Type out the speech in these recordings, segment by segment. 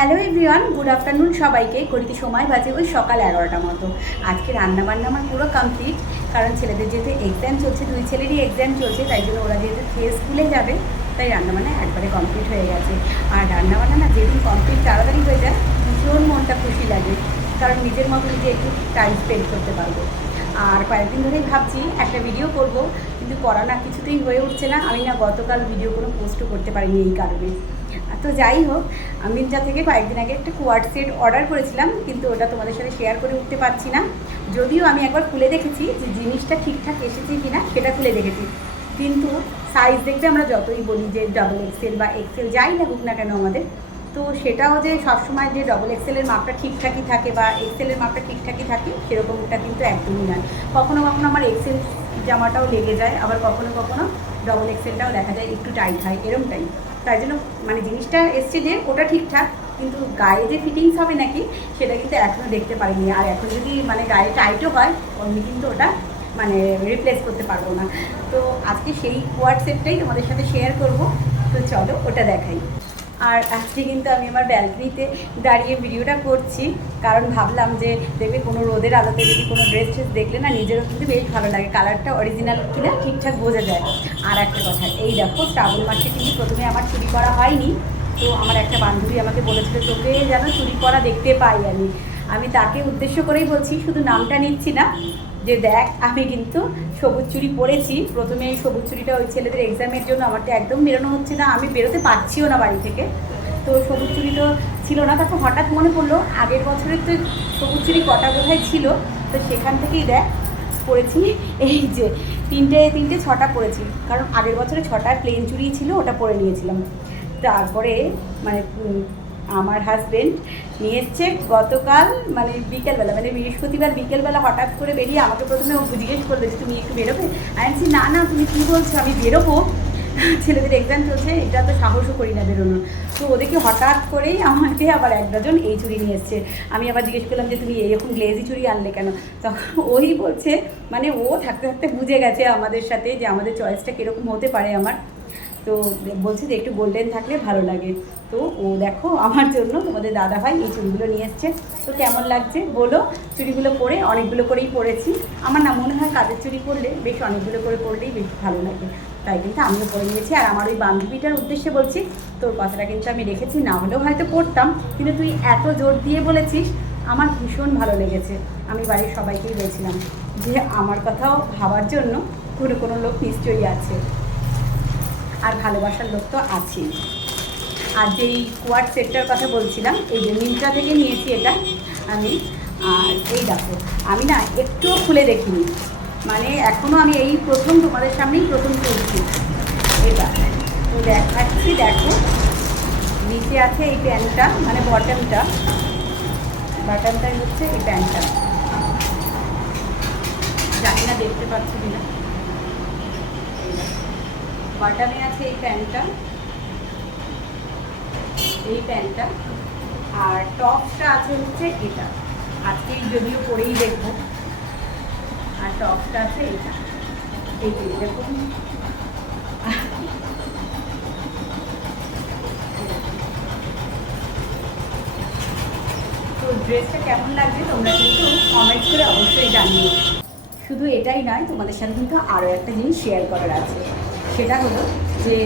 Hello everyone good afternoon সবাইকে। করিতে সময় বাজে ওই সকাল এগারোটা মতো। আজকে রান্না বান্না আমার পুরো কমপ্লিট কারণ ছেলেদের যেহেতু এক্সাম চলছে, দুই ছেলেরই এক্সাম চলছে, তাই জন্য ওরা যেহেতু খেয়ে স্কুলে যাবে, তাই রান্নাবান্না একবারে কমপ্লিট হয়ে গেছে। আর রান্নাবান্না না যেদিন কমপ্লিট তাড়াতাড়ি হয়ে যায়, ভীষণ মনটা খুশি লাগে, কারণ নিজের মতো নিজে একটু টাইম স্পেন্ড করতে পারব। আর কয়েকদিন ধরেই ভাবছি একটা ভিডিও করব, কিন্তু করা না কিছুতেই হয়ে উঠছে না। আমি না গতকাল ভিডিও কোনো পোস্টও করতে পারিনি এই কারণে। তো যাই হোক মিন্ত্রা থেকে কয়েকদিন আগে একটা কোয়ার্ড সেট অর্ডার করেছিলাম, কিন্তু ওটা তোমাদের সাথে শেয়ার করে উঠতে পারছি না। যদিও আমি একবার খুলে দেখেছি যে জিনিসটা ঠিকঠাক এসেছে কি না সেটা খুলে দেখেছি। কিন্তু সাইজ দেখতে আমরা যতই বলি যে ডাবল এক্সেল বা এক্সেল যাই লাগুক না কেন আমাদের, তো সেটাও যে সবসময় যে ডবল এক্সেলের মাপটা ঠিকঠাকই থাকে বা এক্সেলের মাপটা ঠিকঠাকই থাকে, সেরকমটা কিন্তু একদমই নয়। কখনো কখনো আমার এক্সেল জামাটাও লেগে যায়, আবার কখনো কখনো ডবল এক্সেলটাও দেখা যায়, একটু টাইট হয় এরমটাই তাই জন্য মানে জিনিসটা এসছে যে ওটা ঠিকঠাক, কিন্তু গায়ে যে ফিটিংস হবে নাকি, সেটা কিন্তু এখনও দেখতে পারিনি। আর এখন যদি মানে গায়ে টাইটও হয় আমি কিন্তু ওটা মানে রিপ্লেস করতে পারব না। তো আজকে সেই কোয়ার্ড সেটটাই তোমাদের সাথে শেয়ার করব। তো চলো ওটা দেখাই। আর আজকে কিন্তু আমি আমার ব্যালকনিতে দাঁড়িয়ে ভিডিওটা করছি, কারণ ভাবলাম যে দেখবে কোনো রোদের আলোতে যদি কোনো ড্রেস ট্রেস দেখলে না নিজেরও কিন্তু বেশ ভালো লাগে কালারটা অরিজিনাল কিনা ঠিকঠাক বোঝা যায় আর একটা কথা, এই দেখো, শ্রাবণ মাসে কিন্তু প্রথমে আমার চুরি করা হয়নি, তো আমার একটা বান্ধবী আমাকে বলেছিল, তোকে যেন চুরি করা দেখতে পাই আমি। আমি তাকে উদ্দেশ্য করেই বলছি, শুধু নামটা নিচ্ছি না যে দেখ, আমি কিন্তু সবুজ চুরি পরেছি। প্রথমে এই সবুজ চুরিটা ওই ছেলেদের এক্সামের জন্য আমার তো একদম বেরোনো হচ্ছে না, আমি বেরোতে পারছিও না বাড়ি থেকে। তো সবুজ চুরি তো ছিল না, তারপর হঠাৎ মনে পড়ল, আগের বছরের তো সবুজ চুরি কটা বোধহয় ছিল, তো সেখান থেকেই দেখ পড়েছি এই যে তিনটে তিনটে, ছটা পরেছি। কারণ আগের বছরে ছটা প্লেন চুড়ি ছিল, ওটা পরে নিয়েছিলাম। তারপরে মানে আমার হাজবেন্ড নিয়ে এসছে। গতকাল মানে বিকেলবেলা মানে বৃহস্পতিবার বিকেলবেলা হঠাৎ করে বেরিয়ে আমাকে প্রথমে জিজ্ঞেস করল যে, তুমি একটু বেরোবে? আমি বলছি, না না, তুমি কী বলছো? আমি বেরোবো। ছেলেদের এক্সাম চলছে, এটা তো সাহসও করি না বেরোনোর। তো ওদেরকে হঠাৎ করেই আমাকে আবার এক ডজন এই চুড়ি নিয়ে এসছে। আমি আবার জিজ্ঞেস করলাম যে, তুমি এরকম গ্লেজি চুড়ি আনলে কেন? তখন ওই বলছে মানে ও থাকতে থাকতে বুঝে গেছে আমাদের সাথে যে আমাদের চয়েসটা কীরকম হতে পারে আমার। তো বলছে যে একটু গোল্ডেন থাকলে ভালো লাগে। তো ও দেখো আমার জন্য তোমাদের দাদা ভাই এই চুড়িগুলো নিয়ে এসছে। তো কেমন লাগছে বলো? চুড়িগুলো পরে অনেকগুলো করেই পরেছি। আমার না মনে হয় কাজের চুড়ি পরলে বেশ অনেকগুলো করে পরলেই বেশ ভালো লাগে। তাই কিন্তু আমিও পরে নিয়েছি। আর আমার ওই বান্ধবীটার উদ্দেশ্যে বলছি, তোর কথাটা কিন্তু আমি রেখেছি, না হলেও হয়তো পড়তাম কিন্তু তুই এত জোর দিয়ে বলেছিস, আমার ভীষণ ভালো লেগেছে। আমি বাড়ির সবাইকেই বলছিলাম যে, আমার কথাও ভাবার জন্য কোনো কোনো লোক নিশ্চয়ই আছে। আর ভালোবাসার লোক তো আছেই। আর যেই কোয়াড সেটটার কথা বলছিলাম, এই যে মিন্ত্রা থেকে নিয়েছি এটা আমি, আর এই দেখো, আমি না একটুও খুলে দেখিনি। মানে এখনও আমি এই প্রথম তোমাদের সামনেই প্রথম খুলছি এটা তো দেখাচ্ছি, দেখো, নিচে আছে এই প্যান্টটা মানে বটমটা বাটনটাই হচ্ছে এই প্যান্টটা। জানি না দেখতে পাচ্ছি কিনা। বাটামে আছে এই প্যান্টটা এই প্যান্টটা আর টপসটা আছে হচ্ছে এটা। আজকে যদিও পরেই দেখব। আর টপসটা আছে এটা। এই যে দেখুন। তো ড্রেসটা কেমন লাগছে তোমরা কিন্তু কমেন্ট করে অবশ্যই জানিও। শুধু এটাই নয়, তোমাদের সাথে কিন্তু আরও একটা জিনিস শেয়ার করার আছে। সেটা হলো যে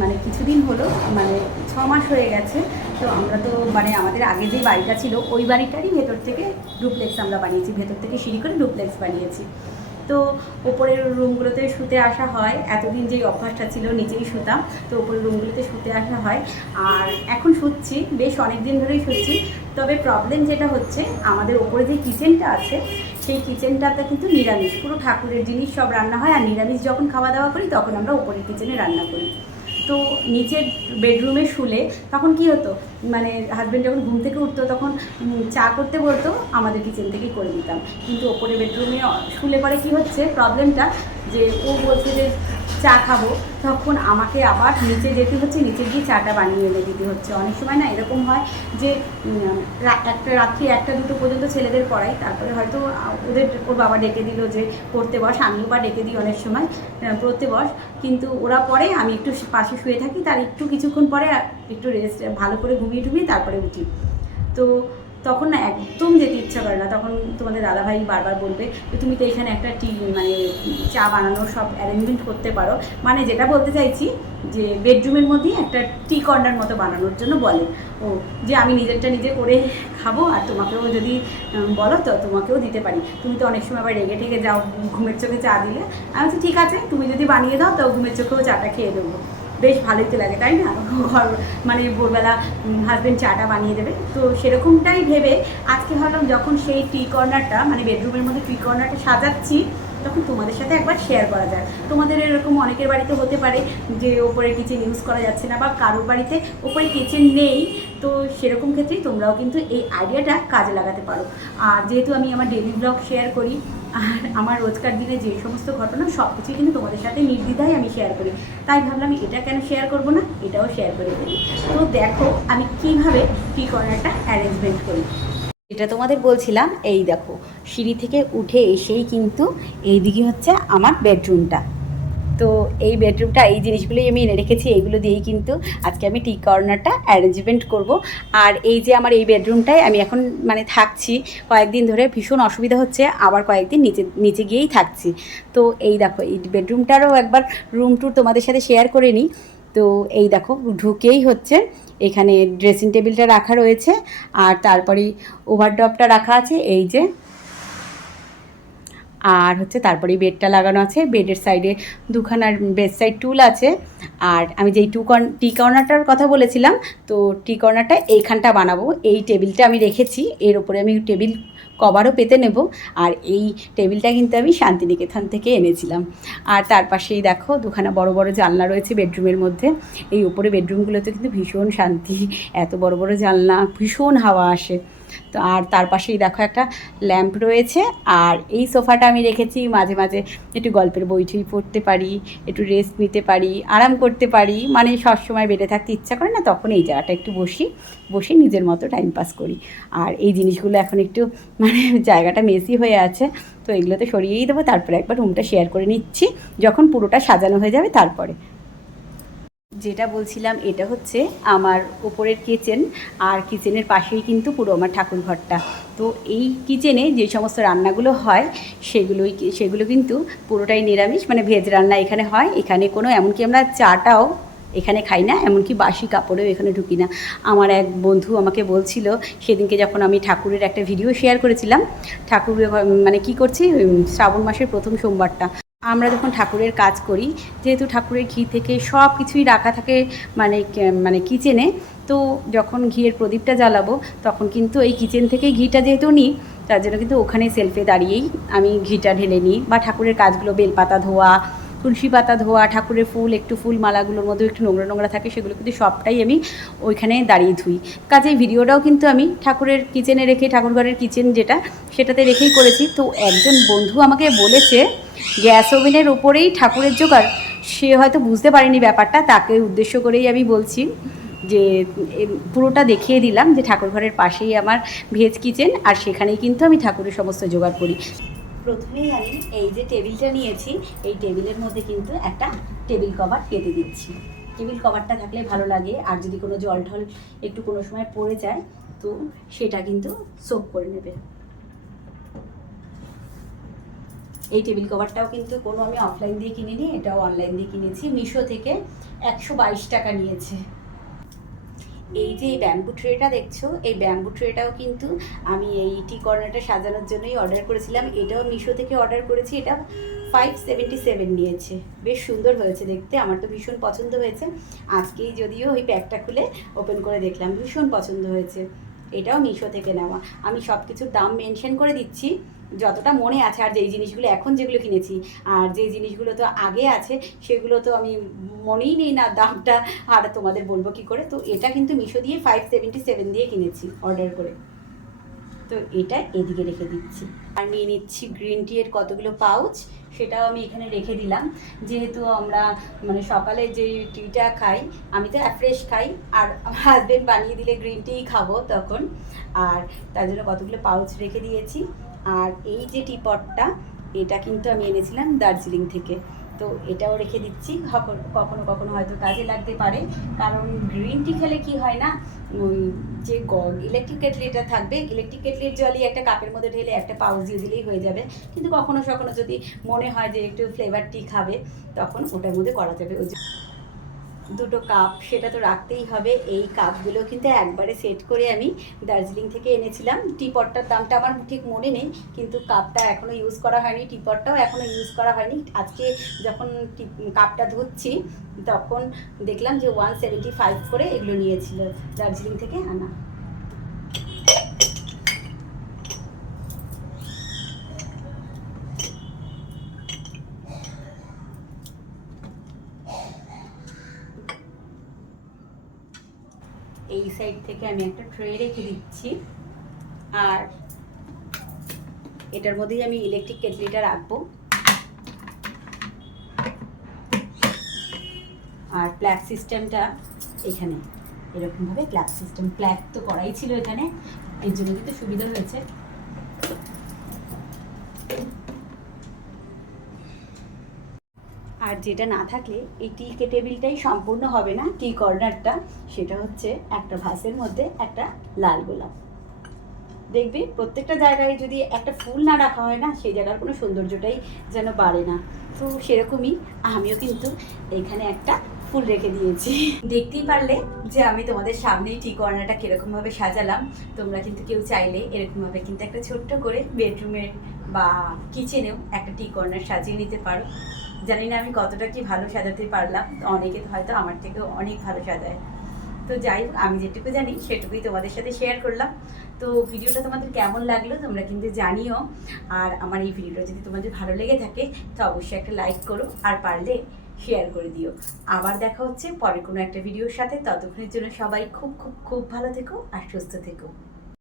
মানে কিছুদিন হলো মানে ছ মাস হয়ে গেছে, তো আমরা তো মানে আমাদের আগে যে বাড়িটা ছিল, ওই বাড়িটারই ভেতর থেকে ডুপ্লেক্স আমরা বানিয়েছি, ভেতর থেকে সিঁড়ি করে ডুপ্লেক্স বানিয়েছি। তো ওপরের রুমগুলোতে শুতে আসা হয়, এতদিন যেই অভ্যাসটা ছিল নিচেই শুতাম, তো ওপরের রুমগুলোতে শুতে আসা হয়। আর এখন শুচ্ছি, বেশ অনেক দিন ধরেই শুচ্ছি, তবে প্রবলেম যেটা হচ্ছে, আমাদের ওপরে যে কিচেনটা আছে সেই কিচেনটাতে কিন্তু নিরামিষ, পুরো ঠাকুরের জিনিস সব রান্না হয় আর নিরামিষ যখন খাওয়া দাওয়া করি তখন আমরা ওপরের কিচেনে রান্না করি। তো নিচের বেডরুমে শুলে তখন কি হতো? মানে হাজব্যান্ড যখন ঘুম থেকে উঠতো তখন চা করতে বলতো, আমাদের কিচেন থেকেই করে দিতাম কিন্তু ওপরে বেডরুমে শুলে পরে কি হচ্ছে? প্রবলেমটা যে ও বলছে যে চা খাব, তখন আমাকে আবার নিচে যেতে হচ্ছে, নিচে গিয়ে চাটা বানিয়ে এনে দিতে হচ্ছে। অনেক সময় না এরকম হয় যে একটা রাত্রি একটা, দুটো পর্যন্ত ছেলেদের পড়াই, তারপরে হয়তো ওদের ওর বাবা ডেকে দিল যে, পড়তে বস, আমিও বা ডেকে দিই অনেক সময় পড়তে বস। কিন্তু ওরা পরে আমি একটু পাশে শুয়ে থাকি, তার একটু কিছুক্ষণ পরে একটু রেস্ট ভালো করে ঘুমিয়ে টুমিয়ে তারপরে উঠি। তো তখন না একদম যেতে ইচ্ছা করে না। তখন তোমাদের দাদাভাই বারবার বলবে যে, তুমি তো এখানে একটা টি মানে চা বানানোর সব অ্যারেঞ্জমেন্ট করতে পারো। মানে যেটা বলতে চাইছি যে বেডরুমের মধ্যেই একটা টি কর্নার মতো বানানোর জন্য বলে। ও, যে আমি নিজেরটা নিজে করে খাব আর তোমাকেও যদি বলো তো, তোমাকেও দিতে পারি। তুমি তো অনেক সময় আবার রেগে টেগে যাও, ঘুমের চোখে চা দিলে। আমি ঠিক আছে, তুমি যদি বানিয়ে দাও, তো ঘুমের চোখেও চাটা খেয়ে দেবো। বেশ ভালোই তো লাগে, তাই না? ঘর মানে ভোরবেলা হাজব্যান্ড চাটা বানিয়ে দেবে। তো সেরকমটাই ভেবে আজকে ভাবলাম যখন সেই টি কর্নারটা মানে বেডরুমের মধ্যে টি কর্নারটা সাজাচ্ছি, তখন তোমাদের সাথে একবার শেয়ার করা যায় তোমাদের এরকম অনেকের বাড়িতে হতে পারে যে ওপরে কিচেন ইউজ করা যাচ্ছে না বা কারোর বাড়িতে ওপরে কিচেন নেই। তো সেরকম ক্ষেত্রেই তোমরাও কিন্তু এই আইডিয়াটা কাজে লাগাতে পারো। আর যেহেতু আমি আমার ডেলি ব্লগ শেয়ার করি আর আমার রোজকার দিনে যে সমস্ত ঘটনা সব কিছুই কিন্তু তোমাদের সাথে নির্দ্বিধায় আমি শেয়ার করি। তাই ভাবলাম এটা কেন শেয়ার করব না? এটাও শেয়ার করে ফেলি। তো দেখো, আমি কীভাবে টি কর্নারটা অ্যারেঞ্জমেন্ট করি? যেটা তোমাদের বলছিলাম, এই দেখো, সিঁড়ি থেকে উঠে এসেই কিন্তু এইদিকে হচ্ছে আমার বেডরুমটা তো এই বেডরুমটা এই জিনিসগুলোই আমি এনে রেখেছি এইগুলো দিয়েই কিন্তু আজকে আমি টি কর্নারটা অ্যারেঞ্জমেন্ট করব। আর এই যে আমার এই বেডরুমটায় আমি এখন মানে থাকছি, কয়েকদিন ধরে ভীষণ অসুবিধা হচ্ছে, আবার কয়েকদিন নিচে নিচে গিয়েই থাকছি। তো এই দেখো, এই বেডরুমটারও একবার রুম টুর তোমাদের সাথে শেয়ার করে নিই। তো এই দেখো, ঢুকেই হচ্ছে, এখানে ড্রেসিং টেবিলটা রাখা রয়েছে, আর তারপরেই ওভারডপটা রাখা আছে, এই যে আর হচ্ছে তারপরে বেডটা লাগানো আছে। বেডের সাইডে দুখানার বেড সাইড টুল আছে। আর আমি যেই টু কর্ন টি কর্নারটার কথা বলেছিলাম, তো টি কর্নারটা এইখানটা বানাবো। এই টেবিলটা আমি রেখেছি। এর ওপরে আমি টেবিল কভারও পেতে নেব। আর এই টেবিলটা কিন্তু আমি শান্তিনিকেতন থেকে এনেছিলাম। আর তার পাশেই দেখো, দুখানা বড় বড় জানলা রয়েছে বেডরুমের মধ্যে। এই উপরে বেডরুমগুলোতে কিন্তু ভীষণ শান্তি। এত বড় বড় জানলা, ভীষণ হাওয়া আসে। তো আর তার পাশেই দেখো একটা ল্যাম্প রয়েছে, আর এই সোফাটা আমি রেখেছি মাঝে মাঝে একটু গল্পের বই টই পড়তে পারি, একটু রেস্ট নিতে পারি, আরাম করতে পারি মানে সবসময় বেডে থাকতে ইচ্ছা করে না, তখন এই জায়গাটা একটু বসি, বসে নিজের মতো টাইম পাস করি। আর এই জিনিসগুলো এখন একটু মানে জায়গাটা মেসি হয়ে আছে, তো এগুলোতে সরিয়েই দেবো, তারপরে একবার রুমটা শেয়ার করে নিচ্ছি, যখন পুরোটা সাজানো হয়ে যাবে তারপরে। যেটা বলছিলাম, এটা হচ্ছে আমার উপরের কিচেন আর কিচেনের পাশেই কিন্তু পুরো আমার ঠাকুর ঘরটা তো এই কিচেনে যে সমস্ত রান্নাগুলো হয়, সেগুলোই সেগুলো কিন্তু পুরোটাই নিরামিষ মানে ভেজ রান্না এখানে হয়। এখানে কোনো, এমনকি আমরা চাটাও এখানে খাই না, এমনকি বাসি কাপড়েও এখানে ঢুকি না। আমার এক বন্ধু আমাকে বলছিল, সেদিনকে যখন আমি ঠাকুরের একটা ভিডিও শেয়ার করেছিলাম, ঠাকুর মানে কি করছি শ্রাবণ মাসের প্রথম সোমবারটা আমরা যখন ঠাকুরের কাজ করি, যেহেতু ঠাকুরের ঘি থেকে সব কিছুই রাখা থাকে মানে মানে কিচেনে, তো যখন ঘিয়ের প্রদীপটা জ্বালাবো, তখন কিন্তু এই কিচেন থেকে ঘিটা যেহেতু নিই, তার জন্য কিন্তু ওখানে সেলফে দাঁড়িয়েই আমি ঘিটা ঢেলে নিই বা ঠাকুরের কাজগুলো বেলপাতা ধোয়া তুলসী পাতা, ধোয়া, ঠাকুরের ফুল, একটু ফুল মালাগুলোর মধ্যে একটু নোংরা নোংরা থাকে, সেগুলো কিন্তু সবটাই আমি ওইখানে দাঁড়িয়ে ধুই। কাজেই ভিডিওটাও কিন্তু আমি ঠাকুরের কিচেনে রেখে, ঠাকুরঘরের কিচেন যেটা, সেটাতে রেখেই করেছি। তো একজন বন্ধু আমাকে বলেছে, গ্যাস ওভেনের ওপরেই ঠাকুরের জোগাড়। সে হয়তো বুঝতে পারেনি ব্যাপারটা, তাকে উদ্দেশ্য করেই আমি বলছি যে পুরোটা দেখিয়ে দিলাম যে ঠাকুরঘরের পাশেই আমার ভেজ কিচেন, আর সেখানেই কিন্তু আমি ঠাকুরের সমস্ত জোগাড় করি। প্রথমেই আমি এই যে টেবিলটা নিয়েছি, এই টেবিলের মধ্যে কিন্তু একটা টেবিল কভার পেতে দিচ্ছি। টেবিল কভারটা থাকলে ভালো লাগে, আর যদি কোনো জল ঢল একটু কোনো সময় পড়ে যায়, তো সেটা কিন্তু সোপ করে নেবে। এই টেবিল কভারটাও কিন্তু কোনো আমি অফলাইন দিয়ে কিনিনি, এটাও অনলাইন দিয়ে কিনেছি। মিশো থেকে একশো বাইশ টাকা নিয়েছে। এই যে এই ব্যাম্বু ট্রেটা দেখছ, এই ব্যাম্বু ট্রেটাও কিন্তু আমি এই টি কর্নারটা সাজানোর জন্যই অর্ডার করেছিলাম। এটাও মিশো থেকে অর্ডার করেছি, এটা ফাইভ সেভেন্টি সেভেন নিয়েছে। বেশ সুন্দর হয়েছে দেখতে, আমার তো ভীষণ পছন্দ হয়েছে। আজকেই যদিও ওই প্যাকটা খুলে ওপেন করে দেখলাম, ভীষণ পছন্দ হয়েছে। এটাও মিশো থেকে নেওয়া। আমি সব কিছুর দাম মেনশন করে দিচ্ছি। যতটা মনে আছে, আর যেই জিনিসগুলো এখন যেগুলো কিনেছি, আর যেই জিনিসগুলো তো আগে আছে, সেগুলো তো আমি মনেই নেই না দামটা, আর তোমাদের বলব কি করে। তো এটা কিন্তু মিশো দিয়ে ফাইভ সেভেন্টি সেভেন দিয়ে কিনেছি অর্ডার করে। তো এটা এদিকে রেখে দিচ্ছি। আর নিয়ে নিচ্ছি গ্রিন টি এর কতগুলো পাউচ সেটাও আমি এখানে রেখে দিলাম। যেহেতু আমরা মানে সকালে যে টিটা খাই, আমি তো ফ্রেশ খাই, আর আমার হাজবেন্ড বানিয়ে দিলে গ্রিন টি খাব তখন। আর তার জন্য কতগুলো পাউচ রেখে দিয়েছি। আর এই যে টি পটটা এটা কিন্তু আমি এনেছিলাম দার্জিলিং থেকে। তো এটাও রেখে দিচ্ছি। কখনো কখনো কখনো হয়তো কাজে লাগতে পারে। কারণ গ্রিন টি খেলে কি হয় না ওই যে ইলেকট্রিক কেটলিটা থাকবে ইলেকট্রিক কেটলির জলই একটা কাপের মধ্যে ঢেলে একটা পাউচ দিয়ে দিলেই হয়ে যাবে। কিন্তু কখনো সখনো যদি মনে হয় যে একটু ফ্লেভার টি খাবে, তখন ওটার মধ্যে করা যাবে। ওই দুটো কাপ সেটা তো রাখতেই হবে। এই কাপগুলো কিন্তু একবারে সেট করে আমি দার্জিলিং থেকে এনেছিলাম। টিপটটার দামটা আমার ঠিক মনে নেই, কিন্তু কাপটা এখনও ইউজ করা হয়নি টিপটটাও এখনও ইউজ করা হয়নি। আজকে যখন কাপটা ধুচ্ছি, তখন দেখলাম যে ওয়ান সেভেন্টি ফাইভ করে এগুলো নিয়েছিল দার্জিলিং থেকে আনা। এই সাইড থেকে আমি একটা ট্রে রেখে দিচ্ছি। আর এটার মধ্যেই আমি ইলেকট্রিক কেটলিটা রাখব। আর প্ল্যাগ সিস্টেমটা এখানে। এরকমভাবে প্ল্যাগ সিস্টেম প্ল্যাগ তো করাই ছিল এখানে। এর জন্য কিন্তু সুবিধা হয়েছে। যেটা না থাকলে এই টি টেবিলটাই সম্পূর্ণ হবে না, টি কর্নারটা। সেটা হচ্ছে একটা ভাসের মধ্যে একটা লাল গোলাপ। দেখবে প্রত্যেকটা জায়গায় যদি একটা ফুল না রাখা হয় না, সেই জায়গার কোনো সৌন্দর্যটাই যেন বাড়ে না। তো সেরকমই আমিও কিন্তু এখানে একটা ফুল রেখে দিয়েছি। দেখতেই পারলে যে আমি তোমাদের সামনেই টি কর্নারটা কীরকমভাবে সাজালাম। তোমরা কিন্তু কেউ চাইলে এরকমভাবে কিন্তু একটা ছোট্ট করে বেডরুমের বা কিচেনেও একটা টি কর্নার সাজিয়ে নিতে পারো। জানি না আমি কতটা কি ভালো সাজাতে পারলাম, অনেকে হয়তো আমার থেকেও অনেক ভালো সাজায়। তো যাই হোক, আমি যেটুকু জানি সেটুকুই তোমাদের সাথে শেয়ার করলাম। তো ভিডিওটা তোমাদের কেমন লাগল তোমরা কিন্তু জানিও। আর আমার এই ভিডিওটা যদি তোমাদের ভালো লেগে থাকে, তো অবশ্যই একটা লাইক করো আর পারলে শেয়ার করে দিও। আবার দেখা হচ্ছে পরে কোনো একটা ভিডিওর সাথে। ততক্ষণের জন্য সবাই খুব খুব খুব ভালো থেকো আর সুস্থ থেকো।